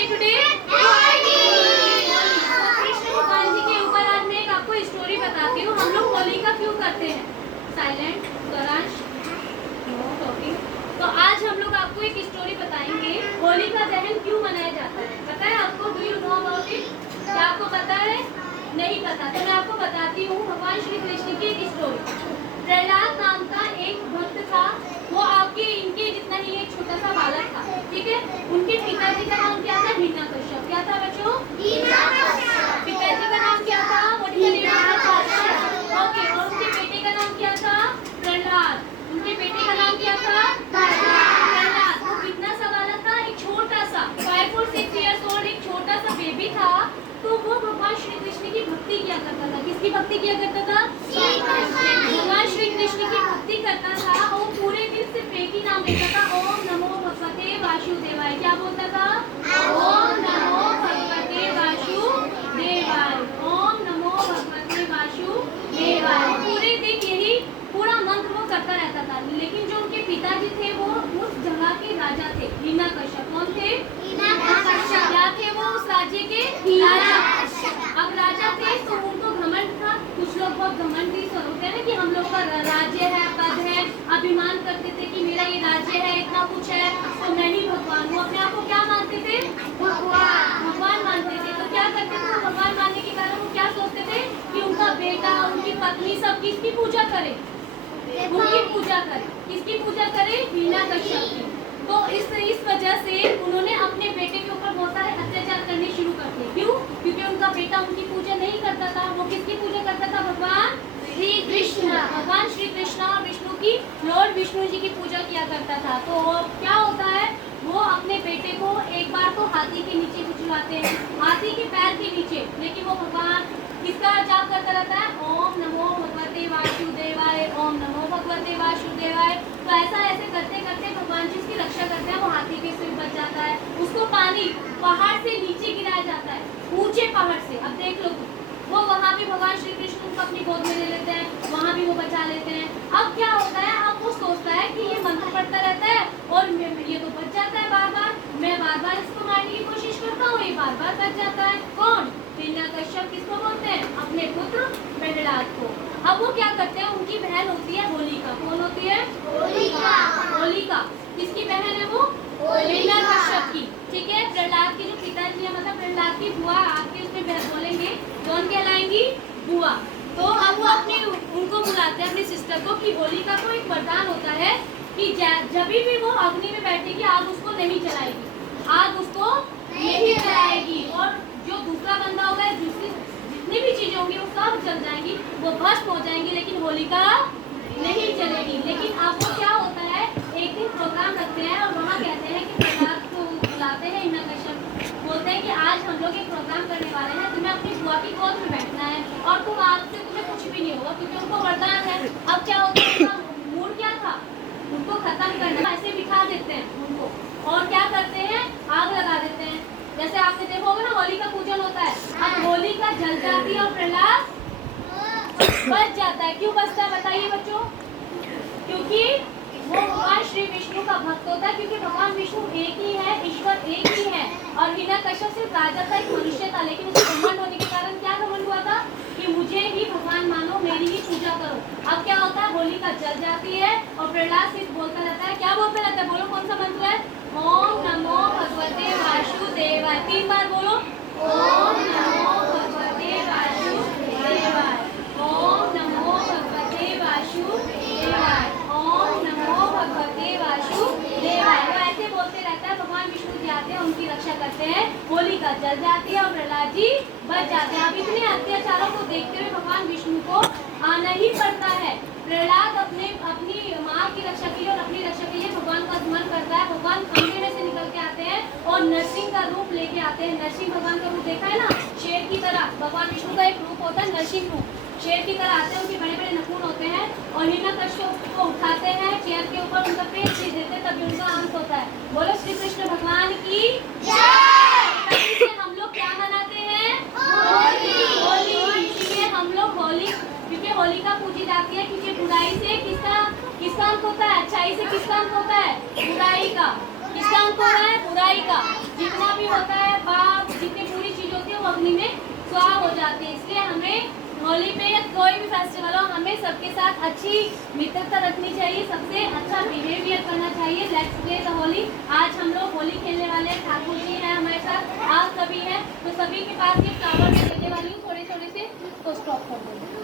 Day today? Krishna भगवान जी के ऊपर आज मैं एक आपको स्टोरी बताती हूँ। हम लोग होलिका क्यों करते हैं? साइलेंट, सारांश, नो टॉकिंग। तो आज हम लोग आपको एक स्टोरी बताएंगे, होलिका दहन क्यों मनाया जाता है। पता है आपको? Do you know about it? क्या आपको पता है? नहीं पता? तो मैं आपको बताती हूँ भगवान श्री कृष्ण की एक स्टोरी। प्रहलाद नाम का एक भक्त था। वो आपके इनके जितना ही एक छोटा सा बालक था, ठीक है। उनके पिताजी का नाम क्या था? हिरण्यकश्यप। क्या था बच्चों? पिताजी का नाम क्या था? ओके। और उनके बेटे का नाम क्या था? प्रहलाद। उनके बेटे का नाम क्या था? प्रहलाद। वो कितना सा बालक था? एक छोटा सा 5 और 6 इयर्स ओल्ड एक छोटा सा बेबी था। तो वो भगवान श्री कृष्ण की भक्ति किया करता था। किसकी भक्ति किया करता था? भगवान श्री कृष्ण की भक्ति करता था। और पूरे दिन सिर्फ एक ही नाम लेता था, ओम नमो भगवते वासुदेवाय। क्या बोलता था? ओम नमो भगवते वासुदेवाय, ओम नमो भगवते वासुदेवाय। पूरे दिन यही पूरा मंत्र वो करता रहता था। लेकिन जो उनके पिताजी थे वो उस जगह के राजा थे, हिरण्यकश्यप। कौन थे? क्या थे वो उस राज्य के? राजा। अब राजा थे तो उनको घमंड था। कुछ लोग बहुत घमंडी से होते हैं ना कि हम लोग का राज्य है, पद है, अभिमान करते थे कि मेरा ये राज्य है, इतना कुछ है, तो मैं ही भगवान हूँ। अपने आप को क्या मानते थे? भगवान मानते थे। तो क्या करते थे? भगवान मानने के कारण वो क्या सोचते थे कि उनका बेटा, उनकी पत्नी सब किसकी पूजा करे? उनकी पूजा करे। किसकी पूजा करे? हिरण्यकश्यप की। तो इस वजह से उन्होंने अपने बेटे के ऊपर बहुत सारे अत्याचार करने शुरू कर दिए। क्यों? क्योंकि उनका बेटा उनकी पूजा नहीं करता था। वो किसकी पूजा करता था? भगवान श्री कृष्ण। भगवान श्री कृष्ण और विष्णु की, लॉर्ड विष्णु जी की पूजा किया करता था। तो क्या होता है, वो अपने बेटे को एक बार तो हाथी के नीचे भिजवाते हैं, हाथी के पैर के नीचे। लेकिन वो भगवान किसका जाप करता रहता है? ओम नमो भगवते वासुदेवाय, ओम नमो भगवते वासुदेवाय। तो ऐसे करते करते भगवान जी उसकी रक्षा करते हैं। वो हाथी के सिर बच जाता है। उसको पानी पहाड़ से नीचे गिराया जाता है, ऊंचे पहाड़ से। अब देख लो, वो वहाँ भी भगवान श्री कृष्ण उसको अपनी गोद में ले लेते हैं, वहाँ भी वो बचा लेते हैं। अब क्या होता है, अब वो सोचता है कि ये मंत्र पढ़ता रहता है और ये तो बच जाता है बार बार, मैं बार बार इसको मारने की कोशिश करता हूँ, ये बार बार बच जाता है। कौन? हिरण्यकश्यप। किसको बोलते हैं? अपने पुत्र प्रहलाद को। अब वो क्या करते हैं, उनकी बहन होती है होलिका। कौन होती है? होलिका। किसकी बहन है वो? हिरण्यकश्यप की, ठीक है। प्रहलाद की जो पिताजी है, मतलब प्रहलाद की बुआ, आपके उसमें बोलेंगे कौन कहलाएंगी? बुआ। तो अब वो उनको बुलाते हैं अपनी सिस्टर को कि होलिका को एक वरदान होता है कि जब भी वो अग्नि में बैठेगी आग उसको नहीं जलाएगी, आग उसको नहीं जलाएगी। और जो दूसरा बंदा होगा, जितनी भी चीजें होंगी वो सब जल जाएंगी, वो भस्म हो जाएंगी, लेकिन होलिका नहीं जलेगी। लेकिन अब वो क्या होता है, एक दिन प्रोग्राम रखते हैं और वहाँ कहते हैं कि प्रहलाद को बुलाते हैं, हिरण्यकश्यप बोलते हैं कि आज हम लोग एक प्रोग्राम करने वाले हैं, तुम्हें अपनी बुआ की गोद में बैठना है और आज से तुम्हें कुछ भी नहीं होगा, क्योंकि उनको वरदान है। अब क्या होता है, उनका मूड क्या था, उनको खत्म करना, ऐसे बिठा देते हैं उनको और क्या करते हैं, आग लगा देते हैं। जैसे आपने देखा होगा ना, होली का पूजन होता है। अब होलिका जल जाती है और प्रहलाद बच जाता है। क्यों बचता है बताइए बच्चों? क्योंकि वो भगवान श्री विष्णु का भक्त होता है, क्योंकि भगवान विष्णु एक ही है, ईश्वर एक ही है। और हिरण्यकश्यप सिर्फ राजा था, एक मनुष्य था, लेकिन उसको घमंड होने के कारण क्या घमंड हुआ था कि मुझे ही भगवान मानो, मेरी ही पूजा करो। अब क्या होता है, होलिका जल जाती है और प्रहलाद सिर्फ बोलता रहता है। क्या बोलता रहता है? बोलो कौन सा मंत्र है? ओम नमो भगवते वासुदेवाय। 3 बार बोलो, ओम नमो भगवते वासुदेवाय, ओम नमो भगवते वासुदेवाय, ओम नमो भगवते वासुदेवाय। वो ऐसे बोलते रहता है। भगवान विष्णु जी आते हैं, उनकी रक्षा करते हैं, होलिका जल जाती है और प्रहलाद जी बच जाते हैं। अब इतने अत्याचारों को देखते हुए भगवान विष्णु को आना ही पड़ता है। प्रहलाद अपनी माँ की रक्षा के लिए और अपनी रक्षा के लिए भगवान का स्मरण करता है। भगवान खंभे में से निकल के आते हैं और नरसिंह का रूप लेके आते हैं। नरसिंह भगवान का रूप देखा है ना, शेर की तरह। भगवान विष्णु का एक रूप होता है नरसिंह रूप, शेर की तरह आते हैं, उनके बड़े बड़े नखून होते हैं और हिरण्यकश्यप को उठाते हैं, चेयर के ऊपर उनका पेट छीन देते हैं, तभी उनका अंत होता है। बोलो श्री कृष्ण भगवान की जय। हम लोग क्या मनाते हैं? होली। इसीलिए हम लोग होली, क्योंकि होलिका पूजी जाती है, क्योंकि बुराई से किसका अंत होता है? अच्छाई से किसका अंत होता है? बुराई का। किसका अंत हो रहा है? बुराई का। जितना भी होता है पाप, जितनी बुरी चीज होती है वो अग्नि में स्वाहा हो जाती है। इसलिए हमें होली पे या कोई भी फेस्टिवल हो, हमें सबके साथ अच्छी मित्रता रखनी चाहिए, सबसे अच्छा बिहेवियर करना चाहिए। Let's play the Holi. आज हम लोग होली खेलने वाले हैं। ठाकुर जी हैं हमारे साथ, आप सभी हैं, तो सभी के पास ये फ्लावर मैं देने वाली हूँ थोड़े थोड़े से, तो स्टॉप कर दो।